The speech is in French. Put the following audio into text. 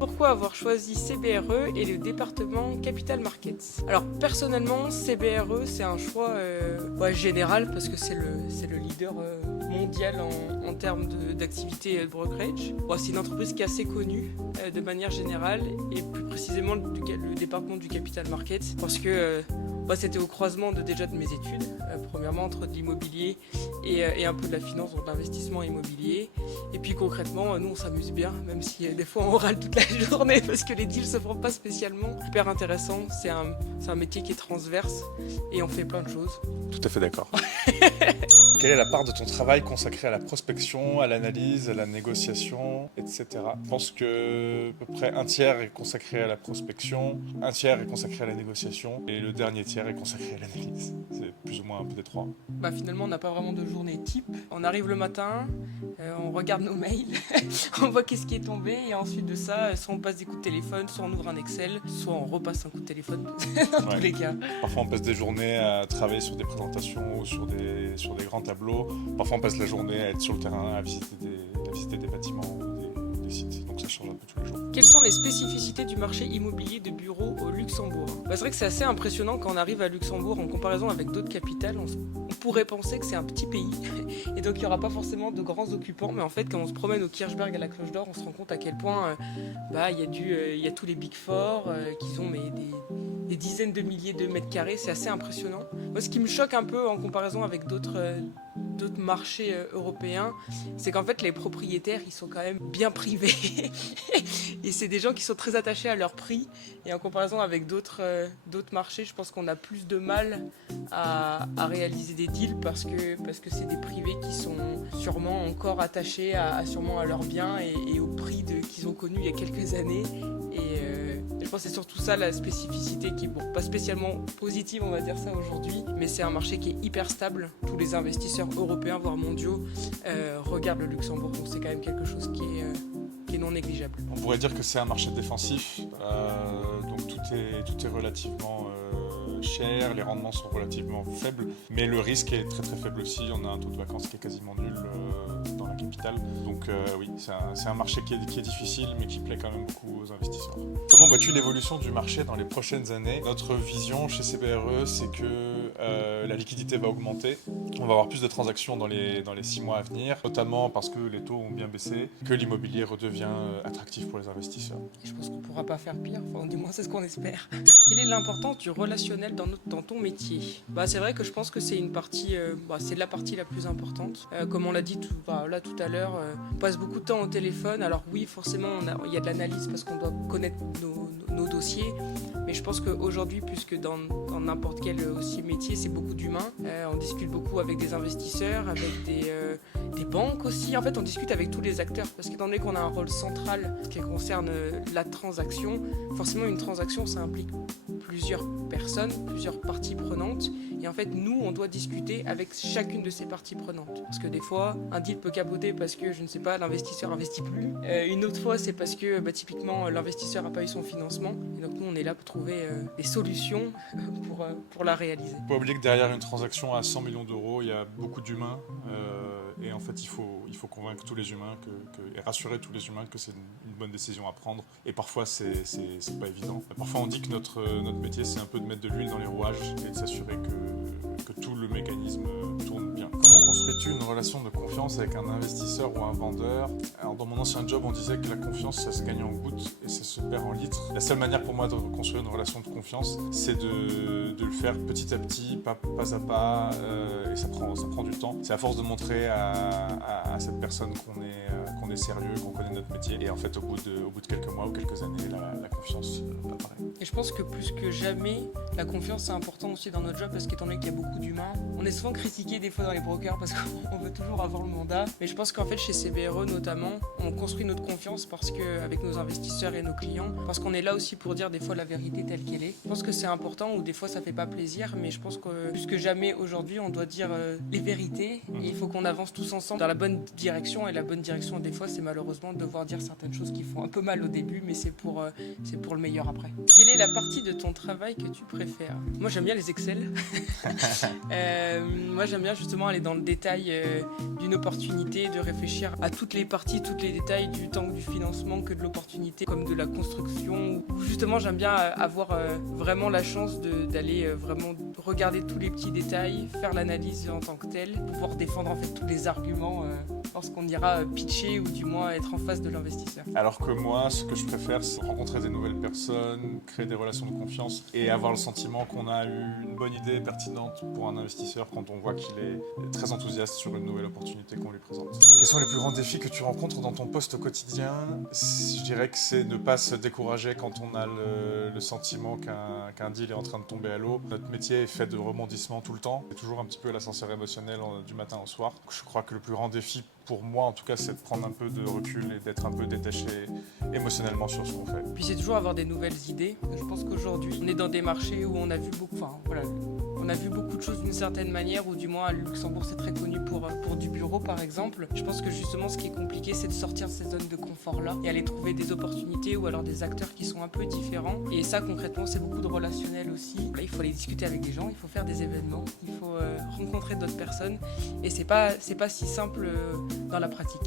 Pourquoi avoir choisi CBRE et le département Capital Markets? Alors personnellement, CBRE c'est un choix général parce que c'est le leader mondial en termes d'activité de brokerage. C'est une entreprise qui est assez connue de manière générale et plus précisément le département du Capital Markets parce que c'était au croisement déjà de mes études, premièrement entre de l'immobilier et un peu de la finance, donc l'investissement immobilier. Et puis concrètement, nous on s'amuse bien, même si des fois on râle toute la journée parce que les deals se font pas spécialement. Hyper intéressant, c'est un métier qui est transverse et on fait plein de choses. Tout à fait d'accord. Quelle est la part de ton travail consacrée à la prospection, à l'analyse, à la négociation, etc. Je pense que à peu près un tiers est consacré à la prospection, un tiers est consacré à la négociation et le dernier tiers est consacré à l'analyse. C'est plus ou moins un peu des trois. Finalement, on n'a pas vraiment de journée type. On arrive le matin, on regarde nos mails, on voit qu'est-ce qui est tombé et ensuite de ça, soit on passe des coups de téléphone, soit on ouvre un Excel, soit on repasse un coup de téléphone dans tous les cas. Parfois on passe des journées à travailler sur des présentations ou sur des grands tableaux. Parfois on passe la journée à être sur le terrain, à visiter des bâtiments ou des sites. Donc ça change un peu tous les jours. Quelles sont les spécificités du marché immobilier de bureau au Luxembourg? C'est vrai que c'est assez impressionnant quand on arrive à Luxembourg en comparaison avec d'autres capitales. On pourrait penser que c'est un petit pays et donc il n'y aura pas forcément de grands occupants. Mais en fait, quand on se promène au Kirchberg à la Cloche d'Or, on se rend compte à quel point il y a tous les Big Four qui ont des dizaines de milliers de mètres carrés. C'est assez impressionnant. Moi, ce qui me choque un peu en comparaison avec d'autres marchés européens, c'est qu'en fait les propriétaires ils sont quand même bien privés et c'est des gens qui sont très attachés à leur prix et en comparaison avec d'autres marchés, je pense qu'on a plus de mal à réaliser des deals parce que c'est des privés qui sont sûrement encore attachés sûrement à leurs biens et au prix qu'ils ont connu il y a quelques années et je pense que c'est surtout ça la spécificité qui est pas spécialement positive, on va dire ça aujourd'hui, mais c'est un marché qui est hyper stable. Tous les investisseurs européens, voire mondiaux, regardent le Luxembourg, donc c'est quand même quelque chose qui est non négligeable. On pourrait dire que c'est un marché défensif, donc tout est relativement cher, les rendements sont relativement faibles, mais le risque est très très faible aussi. On a un taux de vacances qui est quasiment nul dans la capitale. Donc oui, c'est un marché qui est difficile, mais qui plaît quand même beaucoup aux investisseurs. Comment vois-tu l'évolution du marché dans les prochaines années? Notre vision chez CBRE, c'est que la liquidité va augmenter. On va avoir plus de transactions dans les 6 mois à venir, notamment parce que les taux ont bien baissé, que l'immobilier redevient attractif pour les investisseurs. Et je pense qu'on ne pourra pas faire pire, enfin du moins c'est ce qu'on espère. Quelle est l'importance du relationnel dans ton métier? C'est vrai que je pense que c'est une partie, c'est la partie la plus importante. Comme on l'a dit tout à l'heure, on passe beaucoup de temps au téléphone. Alors oui, forcément, il y a de l'analyse parce qu'on doit connaître nos dossiers. Mais je pense qu'aujourd'hui, plus que dans n'importe quel aussi métier, c'est beaucoup d'humains. On discute beaucoup avec des investisseurs, avec des banques aussi. En fait, on discute avec tous les acteurs parce qu'étant donné qu'on a un rôle central en ce qui concerne la transaction, forcément une transaction, ça implique plusieurs personnes, plusieurs parties prenantes. Et en fait, nous, on doit discuter avec chacune de ces parties prenantes. Parce que des fois, un deal peut capoter parce que, je ne sais pas, l'investisseur n'investit plus. Une autre fois, c'est parce que, typiquement, l'investisseur n'a pas eu son financement. Et donc, nous, on est là pour trouver des solutions pour la réaliser. Il ne faut pas oublier que derrière une transaction à 100 millions d'euros, il y a beaucoup d'humains. Et en fait, il faut convaincre tous les humains et rassurer tous les humains que c'est une bonne décision à prendre. Et parfois, c'est pas évident. Parfois, on dit que notre métier, c'est un peu de mettre de l'huile dans les rouages et de s'assurer que tout le mécanisme tourne bien. Comment construis-tu une relation de confiance avec un investisseur ou un vendeur? Alors, dans mon ancien job, on disait que la confiance, ça se gagne en gouttes et ça se perd en litres. La seule manière pour moi de construire une relation de confiance, c'est de le faire petit à petit, pas à pas, et ça prend du temps. C'est à force de montrer à cette personne qu'on est sérieux, qu'on connaît notre métier. Et en fait, au bout de quelques mois ou quelques années, la confiance apparaît. Et je pense que plus que jamais, la confiance c'est important aussi dans notre job parce qu'étant donné qu'il y a beaucoup d'humains, on est souvent critiqué des fois dans les brokers parce qu'on veut toujours avoir le mandat. Mais je pense qu'en fait chez CBRE notamment, on construit notre confiance parce que avec nos investisseurs et nos clients, parce qu'on est là aussi pour dire des fois la vérité telle qu'elle est. Je pense que c'est important ou des fois ça fait pas plaisir, mais je pense que plus que jamais aujourd'hui, on doit dire les vérités et il faut qu'on avance tous ensemble dans la bonne direction. Et la bonne direction des fois, c'est malheureusement de devoir dire certaines choses qui font un peu mal au début, mais c'est pour le meilleur après. Quelle est la partie de ton travail que tu préfères? Moi, j'aime bien les Excel. Moi, j'aime bien justement aller dans le détail détails d'une opportunité, de réfléchir à toutes les parties, tous les détails du tant que du financement que de l'opportunité, comme de la construction. Où justement, j'aime bien avoir vraiment la chance d'aller vraiment regarder tous les petits détails, faire l'analyse en tant que telle, pouvoir défendre en fait tous les arguments lorsqu'on ira pitcher ou du moins être en face de l'investisseur. Alors que moi, ce que je préfère, c'est rencontrer des nouvelles personnes, créer des relations de confiance et avoir le sentiment qu'on a eu une bonne idée pertinente pour un investisseur quand on voit qu'il est très enthousiaste sur une nouvelle opportunité qu'on lui présente. Quels sont les plus grands défis que tu rencontres dans ton poste au quotidien? Je dirais que c'est ne pas se décourager quand on a le sentiment qu'un deal est en train de tomber à l'eau. Notre métier est fait de rebondissements tout le temps. C'est toujours un petit peu l'ascenseur émotionnel du matin au soir. Je crois que le plus grand défi pour moi, en tout cas, c'est de prendre un peu de recul et d'être un peu détaché émotionnellement sur ce qu'on fait. Puis c'est toujours avoir des nouvelles idées. Je pense qu'aujourd'hui, on est dans des marchés où on a vu beaucoup, on a vu beaucoup de choses d'une certaine manière, ou du moins à Luxembourg c'est très connu pour du bureau par exemple. Je pense que justement ce qui est compliqué c'est de sortir de ces zones de confort là et aller trouver des opportunités ou alors des acteurs qui sont un peu différents. Et ça concrètement c'est beaucoup de relationnel aussi. Là, il faut aller discuter avec des gens, il faut faire des événements, il faut rencontrer d'autres personnes et c'est pas si simple dans la pratique.